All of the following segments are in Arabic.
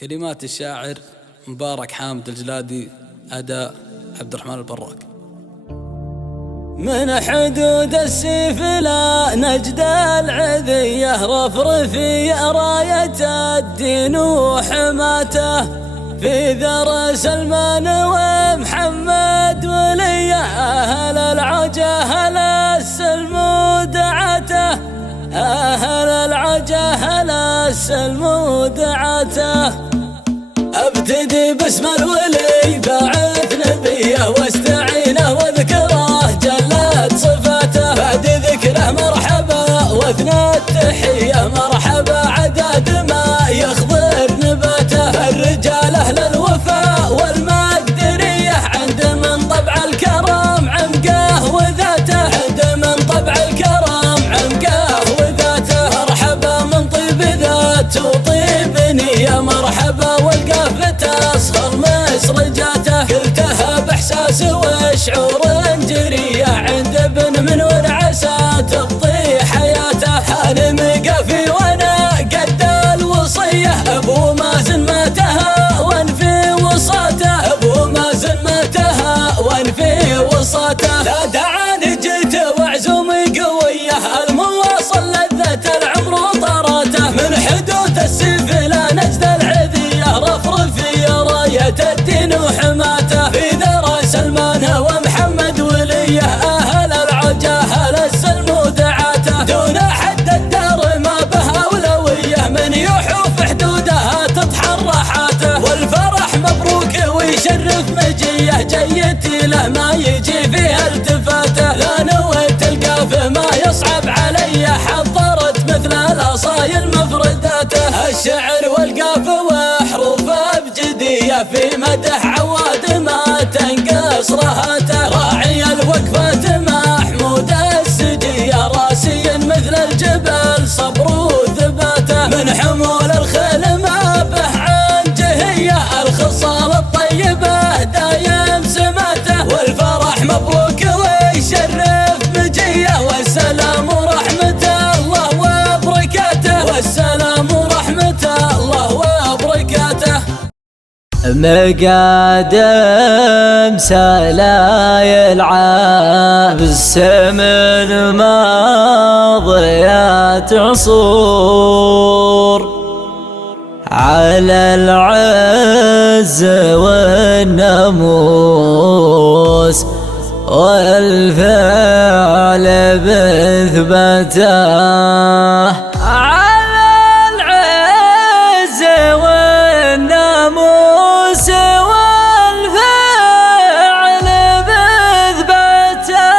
كلمات الشاعر مبارك حامد الجلادي، أداء عبد الرحمن البراك. من حدود السيف لا نجد العذية، رفرفي راية الدين وحماته، في ذر سلمان ومحمد ولي أهل العجة، أهل السلم ودعته، أهل العجة أهل السلم ودعته. ابتدي باسم الولي باعث نبيه، واستعينه واذكره جلت صفاته، بعد ذكره مرحبا واثنى التحيه، مرحبا عدد ما يخضر نباته. الرجال اهل الوفاء والمقدريه، عند من طبع الكرم عمقه وذاته، عند من طبع الكرم عمقه وذاته. مرحبا من طيب ذات وطيب نيه، مرحبا والقافة تصهر مسرجاته، قلتها باحساس وشعور جريه، عند ابن من ونعسى تقضي حياته. حالم قافي وانا قد الوصيه، ابو مازن ما تهاون في وصاته، ابو مازن ما تهاون في وصاته. لا دعاني جيت وعزومي قويه، المواصل لذة العمر وطراته، من حدود السيف لا نجد العذيه، رفرفي راية الدين وحماته، في ذرى سلمان ومحمد وليه، أهل العجة أهل السلم ودعاته. دون حد الدار ما بها أولوية، من يحوف حدودها تطحن راحاته، والفرح مبروك ويشرف مجيه، جيتي له ما يجي فيها التفاته. لا نويت القافة ما يصعب علي، حضرت مثل الأصايل مفرداته، الشعر والقافة وحروفه بجدية، في مدح عواد ما تنقص رهاته. راعي الوقفة محمود السجية، راسي مثل الجبل صبر وثباته، من حمول الخيل ما به عن جهية، الخصال الطيبة دايم سماته، والفرح مبروك ويشرف مجيه، والسلام ورحمة الله وبركاته، والسلام ورحمة الله وبركاته. مقادم سلاي العابس من ماضيات عصور، على العز والناموس والفعل باثباته، على العز والناموس والفعل باثباته.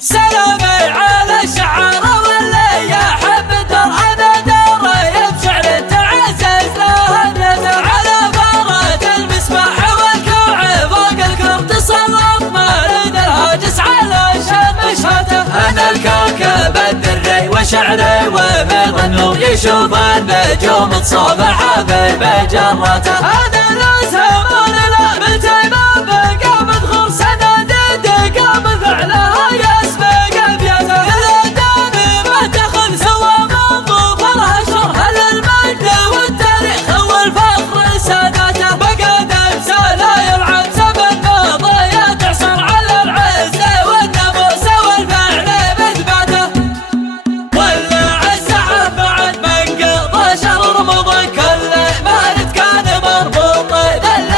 سلامي على الشعر واللي يحب الدر ابد الريب، شعر تعزز له النذر، على فرات المسبح والكوع فوق الكرب تسلط مارد الهاجس، على شان مشهده انا الكوكب الدري، وشعري وبيض النور يشوف النجوم تصافح في مجراته. هذا الاسهم لا بالتيمم بقى مدخل سند دقام فعلها يسبق ابياته، الادان ما تاخذ سوى منظوف الهشر، هل المجد والتاريخ والفخر ساداته، بقدم سلاي العنسب الماضيه تعصر، على العز والناموس والفعل باثباته، والعز بعد من قضى شهر رمضان كله، مارد كان مربوط ذل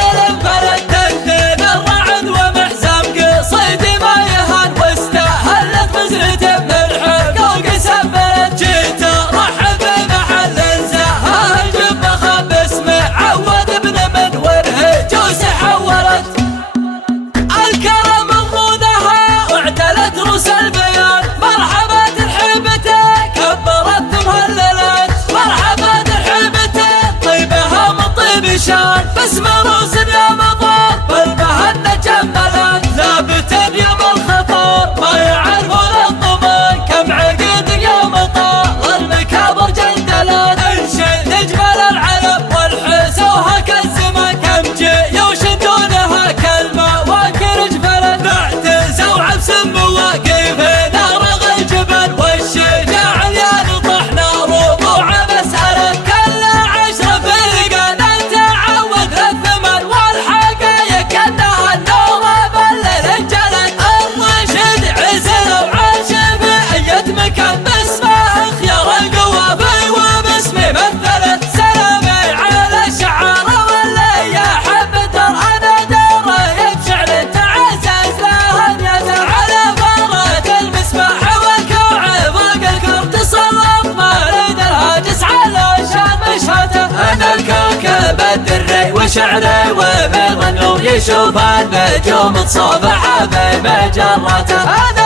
شعري وبيض النور يشوف النجوم تصافح في مجراته. هذا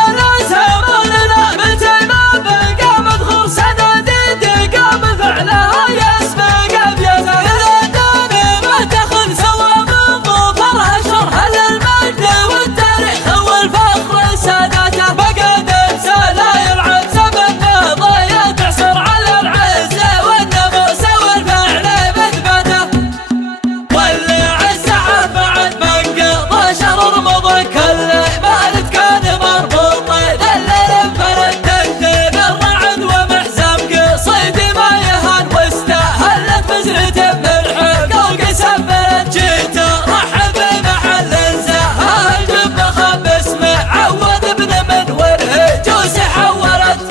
زماننا متى ما بقى مذخور سند انتقام فعلها يسبق ابياته. اذا دان ما تاخذ سوا من ظفرها شرح للمجد والتاريخ والفخر ساداته. بقى تنسى لا يلعب سبب ضيا تعصر على العزه والنفوس والفعل باثباته. واللي عزها بعد من قضى شهر رمضان كل مالد كان مربوط ذلل بلد تنتهي بالرعد ومحزم قصيد ما يهان واستهلت بزرته من الحق وقسم بلد جيت رحب بمحل زهر الجب خاب اسمه عوض ابن من وره جوسي حولت.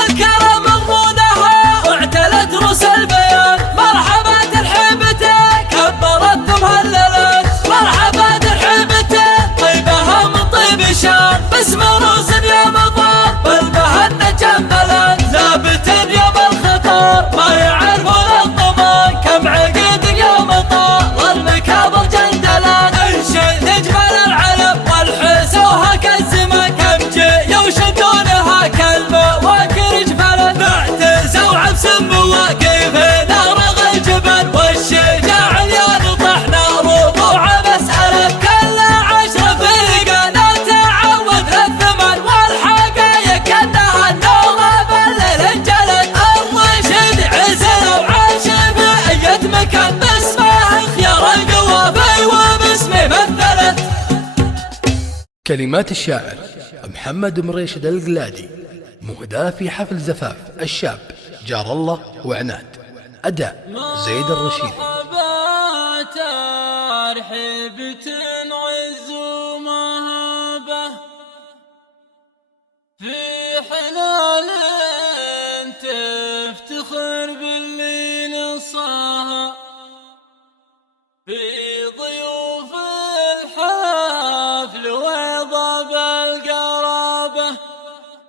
الكرم مضمونها واعتلت روس البيان. مرحبا ترحيبته كبرت مهللت. مرحبا ترحيبته طيبها من طيب شان. باسم روس يا مطار بالمهنة جملت. ثابت يوم الخطر ما يعرفون الضمان. كم عقد يوم طال المكابر جندلت. انشد جبال العلم والحسوها كالزمان. كم جي وشدونها كالمواكر جفلت. معتزوا عبس مواقف نارغ الجبل والشجاع اليان طحنا ربوع مسألة. كل 10 فرقنا تعود للثمن والحقايق انها النوغة بالليل انجلت. الرشد عزل وعاش في اية مكان باسمه خيار القوافي وباسمه مثلت. كلمات الشاعر محمد مريشد القلادي، مهداة في حفل زفاف الشاب جار الله وعناد. أداء زيد الرشيدي. مرحبا ترحيبة عز ومهابة في حلال تفتخر باللي نصاها. في ضيوف الحفل وضب القرابة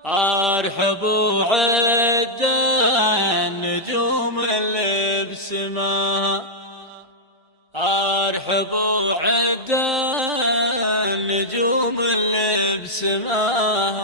أرحبوا عد النجوم اللي بسماها. أرحبوا عد النجوم اللي بسماها.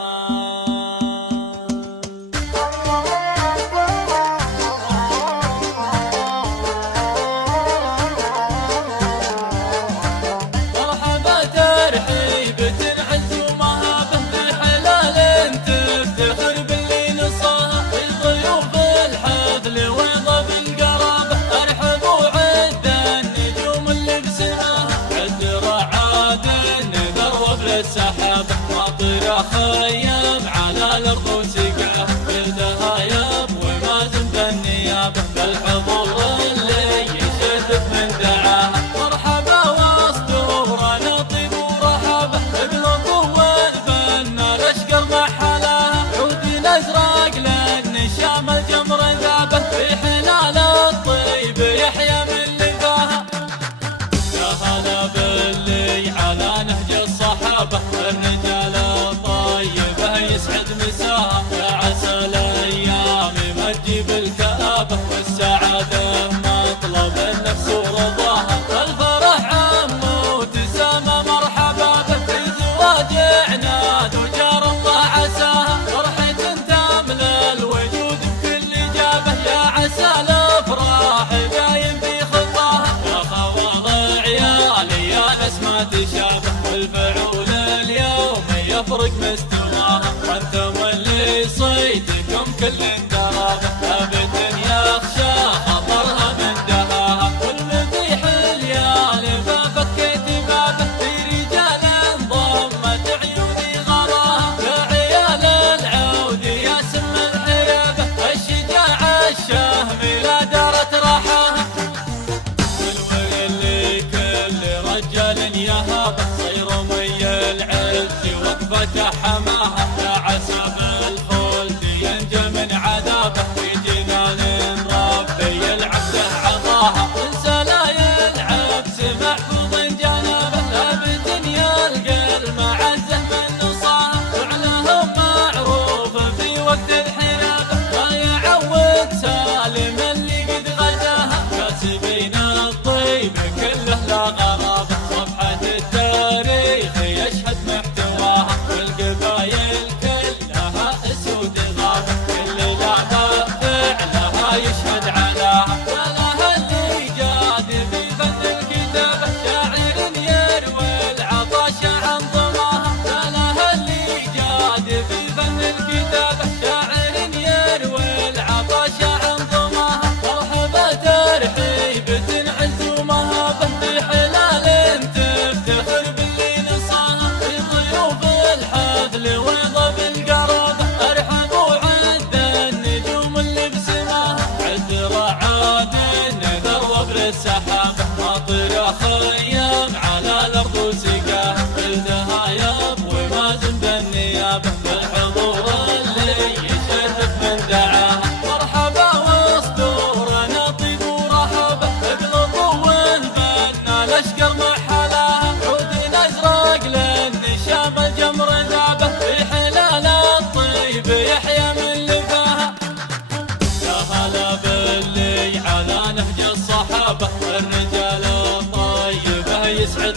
مرحبا ترحيبة عز ومهابة في حلال تفتخر باللي نصاها. في ضيوف الحفل وضب القرابة أرحبوا عد النجوم اللي بسماها. عد رعاد النذر وبل السحابة مطر خيم على الأرض وسقعه. بردها ياب ومازن بالنيابة بالحضور اللي يشدد من دعاها. مرحبا واسطورنا طيب ورحابة اقلطوا والبنا الاشقر محلاها. عود الازرق للنشام الجمر ذابه في حلال الطيب يحيى من لقاها. يا هلا باللي على نهج الصحابة الرجال الطيبة يسعد مساها. يا عسى الايام ما تجيب الكآبة والسعادة مطلب النفس ورضاها. الفرح عم وتسامى مرحبا في زواج عناد وجار الله عساها. فرحة تملى الوجود بكل إجابة. يا عسى الافراح باين في خطاها. يا خواضع عيالي يا ناس ما تشابه. والفعول اليوم يفرق مستواها. وانتم اللي صيدكم كل درابة. ابد يخشى خطرها من دهاها. والمديح الليالي ففكيت بابه. في رجال ضمت عيوني غراها. يا عيال العود يا سم الحيابة. الشجاعة الشهم لا دارت راحاها. والوري اللي كل رجال يهابه. صير مي العز وقفته حماها. يا عسى بالخلد ينجى من عاد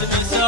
بساعة